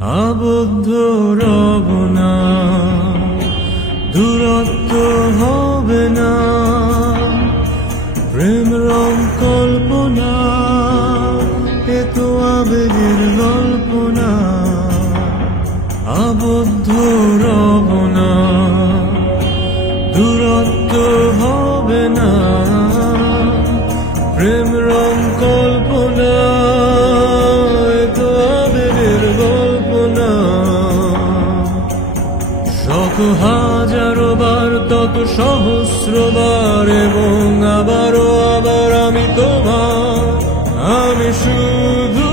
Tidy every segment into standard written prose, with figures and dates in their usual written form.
আবদ্ধ রব না, দূরত্ব হবে না, প্রেম রং কল্পনা, এ তো আবেগের গল্প না। আবদ্ধ রব না, দূরত্ব হবে না, প্রেম রং কল্পনা, এ তো আবেগের গল্প না। শত হাজারো বার, তত সহস্রবার, এবং আবারও আবার আমি তোমার, আমি শুধু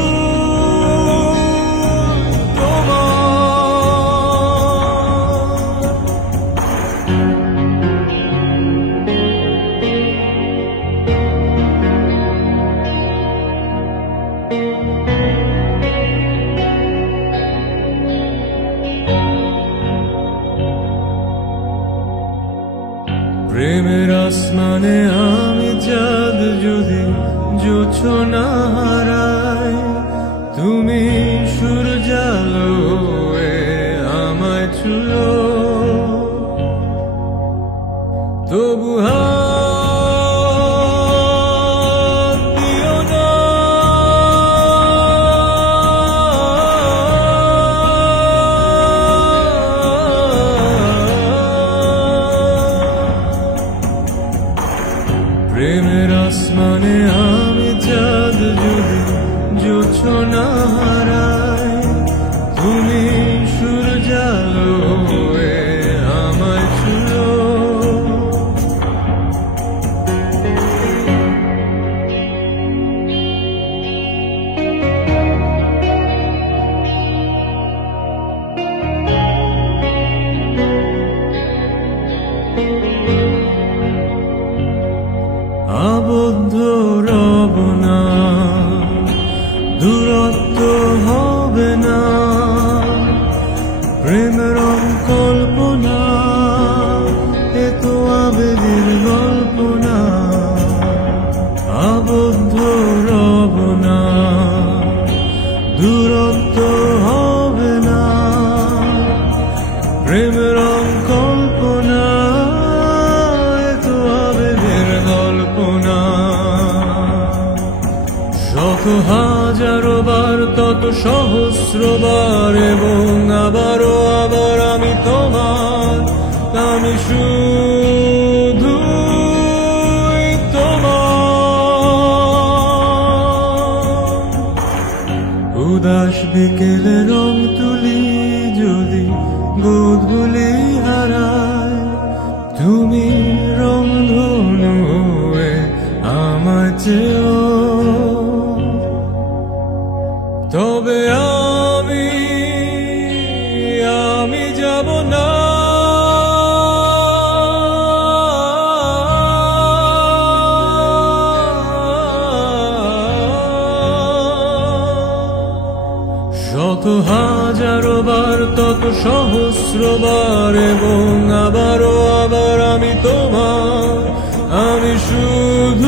প্রেমের আসমানে আমি চাঁদ যদি জোছনা হারাই, তুমি সূর্যালো হয়ে আমায় ছুঁলো, তবু হাত দিও না। প্রেমের আসমানে আমি চাঁদ যদি জোছনা হারাই, তুমি সূর্যালো হয়ে আমায় ছুঁলো, আবদ্ধ রব না, দূরত্ব হবে না, প্রেম রং কল্পনা, এ তো আবেগের গল্প না। আবদ্ধ রব না, দূরত্ব হবে না, প্রেম রং কল্পনা, এ তো আবেগের গল্প না। শত হাজারো বার, তত সহস্রবার, এবং আবারও আবার আমি তোমার, আমি শুধু তোমার। উদাস বিকেলে রং তুলি যদি গোধূলি হারায়, তুমি রংধনু হয়ে আমায় চেয়েও, তবে আমি যাব না। শত হাজারো বার, তত সহস্রবার, এবং আবারও আবার আমি তোমার, আমি শুধু